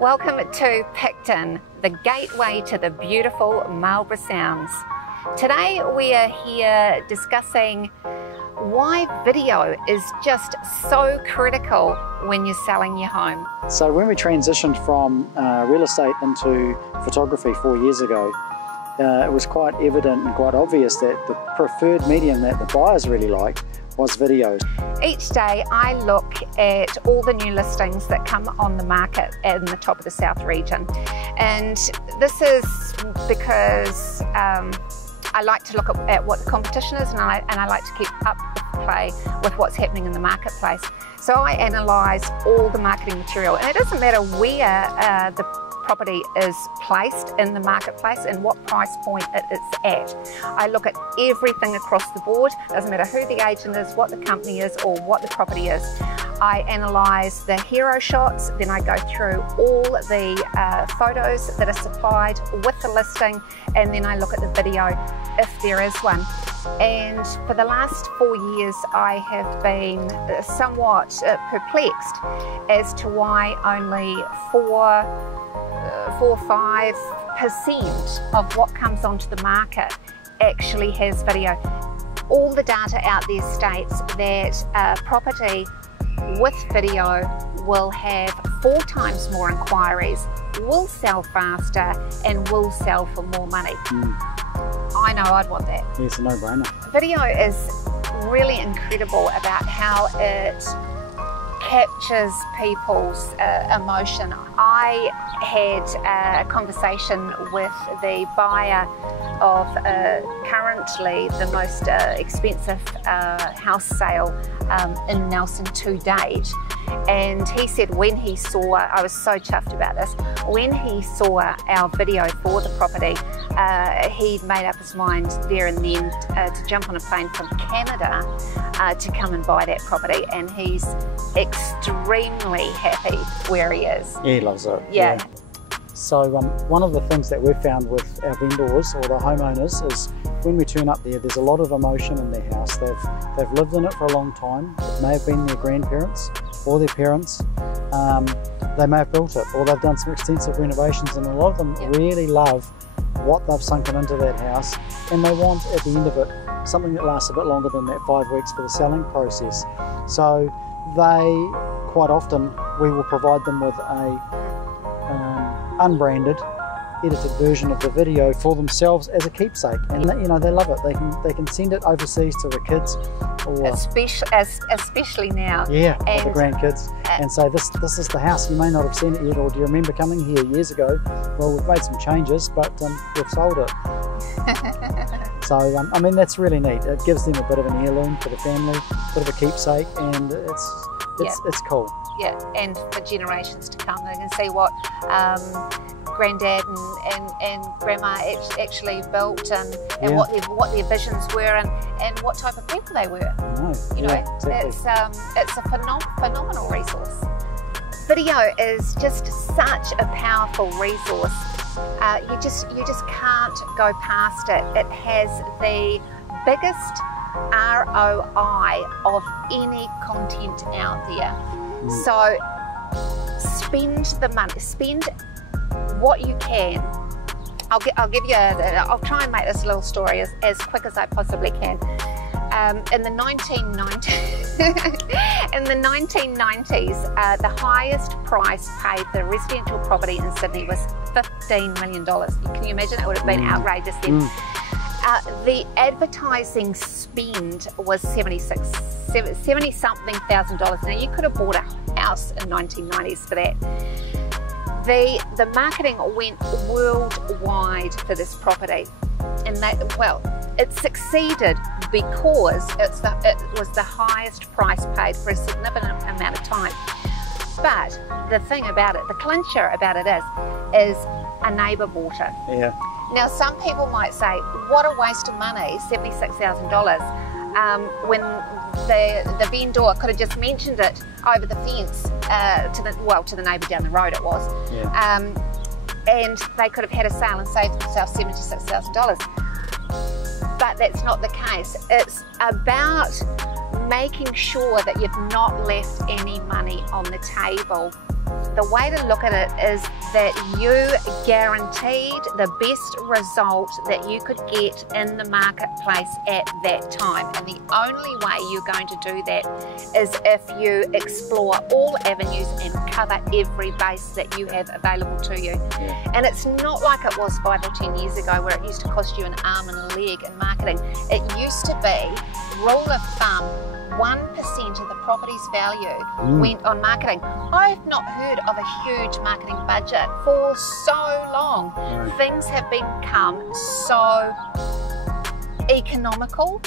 Welcome to Picton, the gateway to the beautiful Marlborough Sounds. Today we are here discussing why video is just so critical when you're selling your home. So when we transitioned from real estate into photography 4 years ago, it was quite evident and quite obvious that the preferred medium that the buyers really liked was video. Each day I look at all the new listings that come on the market in the top of the South region, and this is because I like to look at what the competition is, and I like to keep up with play with what's happening in the marketplace. So I analyse all the marketing material, and it doesn't matter where the property is placed in the marketplace and what price point it's at. I look at everything across the board. Doesn't matter who the agent is, what the company is, or what the property is. I analyse the hero shots, then I go through all the photos that are supplied with the listing, and then I look at the video if there is one. And for the last 4 years I have been somewhat perplexed as to why only 4 or 5% of what comes onto the market actually has video. All the data out there states that a property with video will have 4 times more inquiries, will sell faster, and will sell for more money. I know I'd want that. It's a no-brainer. Video is really incredible about how it captures people's emotion. I had a conversation with the buyer of currently the most expensive house sale in Nelson to date, and he said when he saw, I was so chuffed about this, when he saw our video for the property, he'd made up his mind there and then to jump on a plane from Canada to come and buy that property, and he's extremely happy where he is. Yeah, he loves it. Yeah. So one of the things that we've found with our vendors or the homeowners is when we turn up there's a lot of emotion in their house. They've lived in it for a long time. It may have been their grandparents or their parents. They may have built it, or they've done some extensive renovations, and a lot of them really love what they've sunken into that house, and they want at the end of it something that lasts a bit longer than that 5 weeks for the selling process. So they, quite often, we will provide them with a unbranded, edited version of the video for themselves as a keepsake, and you know, they love it. They can send it overseas to the kids, or especially now. Yeah, and the grandkids, and say this is the house. You may not have seen it yet, or do you remember coming here years ago? Well, we've made some changes, but we've sold it. So I mean, that's really neat. It gives them a bit of an heirloom for the family, a bit of a keepsake, and it's cool. Yeah, and for generations to come, they can see what Granddad and Grandma actually built, and what their visions were, and what type of people they were. You know, exactly. It's a phenomenal resource. Video is just such a powerful resource. You just can't go past it. It has the biggest ROI of any content out there. So spend the money, spend what you can. I'll give you I'll try and make this little story as quick as I possibly can. In the 1990s, the highest price paid for a residential property in Sydney was $15 million. Can you imagine? It would have been outrageous then. The advertising spend was $70-something thousand. Now, you could have bought a house in 1990s for that. The marketing went worldwide for this property, and it succeeded because it was the highest price paid for a significant amount of time. But the thing about it, the clincher about it is a neighbour bought it. Yeah. Now, some people might say, what a waste of money, $76,000, when the vendor could have just mentioned it over the fence to the neighbour down the road it was. Yeah. And they could have had a sale and saved themselves $76,000. But that's not the case. It's about making sure that you've not left any money on the table the way to look at it is that you guaranteed the best result that you could get in the marketplace at that time. And the only way you're going to do that is if you explore all avenues and cover every base that you have available to you. Yeah. And it's not like it was 5 or 10 years ago where it used to cost you an arm and a leg in marketing. It used to be, rule of thumb, 1% of the property's value went on marketing. I've not heard of a huge marketing budget for so long. No. Things have become so economical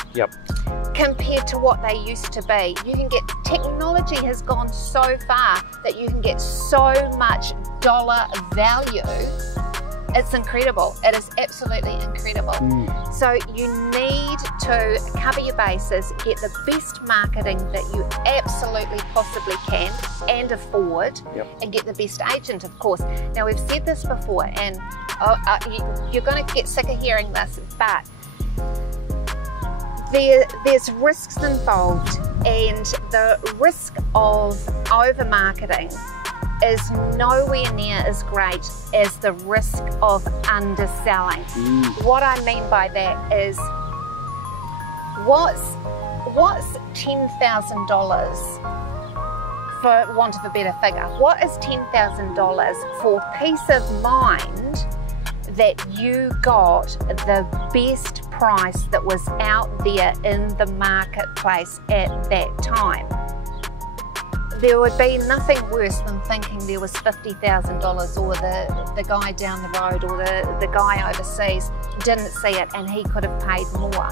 compared to what they used to be. You can get, technology has gone so far that you can get so much dollar value. It's incredible. It is absolutely incredible. So you need to cover your bases, get the best marketing that you absolutely possibly can and afford, and get the best agent, of course. Now, we've said this before, and you're going to get sick of hearing this, but there's risks involved, and the risk of over-marketing is nowhere near as great as the risk of underselling. What I mean by that is, what's $10,000, for want of a better figure, what is $10,000 for peace of mind that you got the best price that was out there in the marketplace at that time? There would be nothing worse than thinking there was $50,000 or the guy down the road or the guy overseas didn't see it and he could have paid more.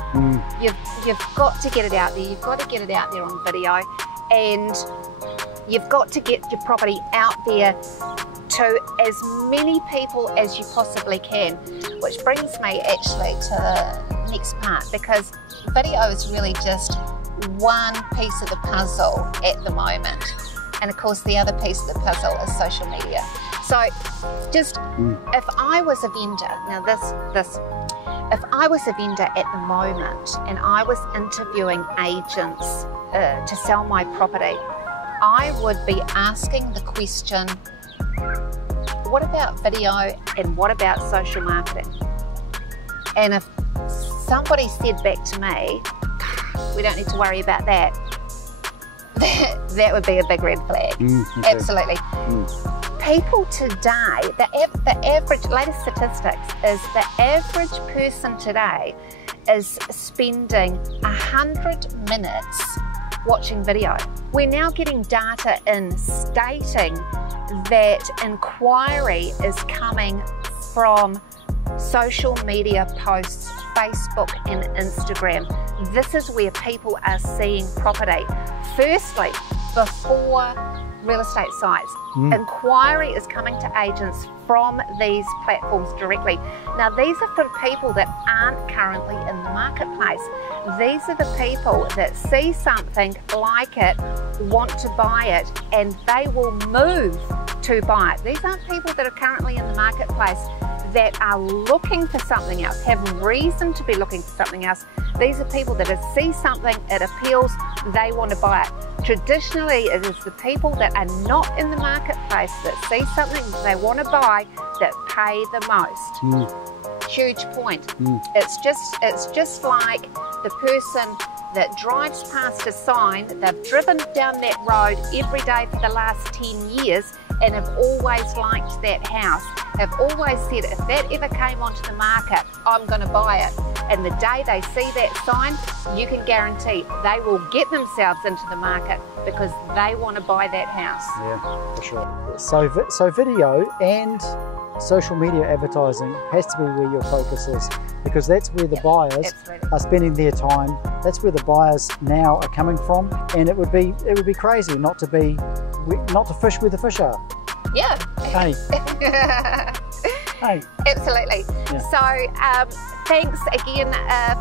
You've got to get it out there. You've got to get it out there on video, and you've got to get your property out there to as many people as you possibly can, which brings me actually to the next part, because video is really just one piece of the puzzle at the moment, and of course the other piece of the puzzle is social media. So just if I was a vendor, now if I was a vendor at the moment and I was interviewing agents to sell my property, I would be asking the question, what about video and what about social marketing? And if somebody said back to me, we don't need to worry about that, that would be a big red flag. Absolutely. People today, the average, latest statistics is the average person today is spending 100 minutes watching video. We're now getting data in stating that inquiry is coming from social media posts, Facebook and Instagram. This is where people are seeing property. Firstly, before real estate sites, inquiry is coming to agents from these platforms directly. Now, these are for people that aren't currently in the marketplace. These are the people that see something, like it, want to buy it, and they will move to buy it. These aren't people that are currently in the marketplace that are looking for something else, have reason to be looking for something else. These are people that see something, it appeals, they want to buy it. Traditionally, it is the people that are not in the marketplace that see something they want to buy that pay the most. Huge point. It's just like the person that drives past a sign, they've driven down that road every day for the last 10 years and have always liked that house, have always said, if that ever came onto the market, I'm going to buy it. And the day they see that sign, you can guarantee they will get themselves into the market because they want to buy that house. Yeah, for sure. So video and social media advertising has to be where your focus is, because that's where the buyers are spending their time. That's where the buyers now are coming from, and it would be crazy not to fish where the fish are. Yeah. Hey. Hey. Absolutely. Yeah. So thanks again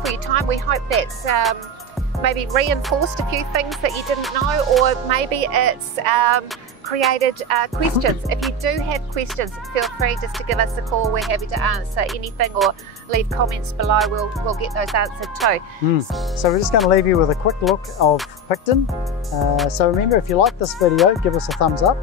for your time. We hope that's maybe reinforced a few things that you didn't know, or maybe it's created questions. If you do have questions, feel free just to give us a call. We're happy to answer anything, or leave comments below. We'll get those answered too. So we're just going to leave you with a quick look of Picton. So remember, if you like this video, give us a thumbs up.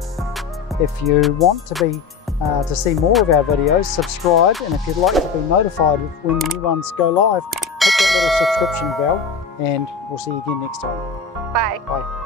If you want to see more of our videos, subscribe, and if you'd like to be notified when the new ones go live, hit that little subscription bell, and we'll see you again next time. Bye. Bye.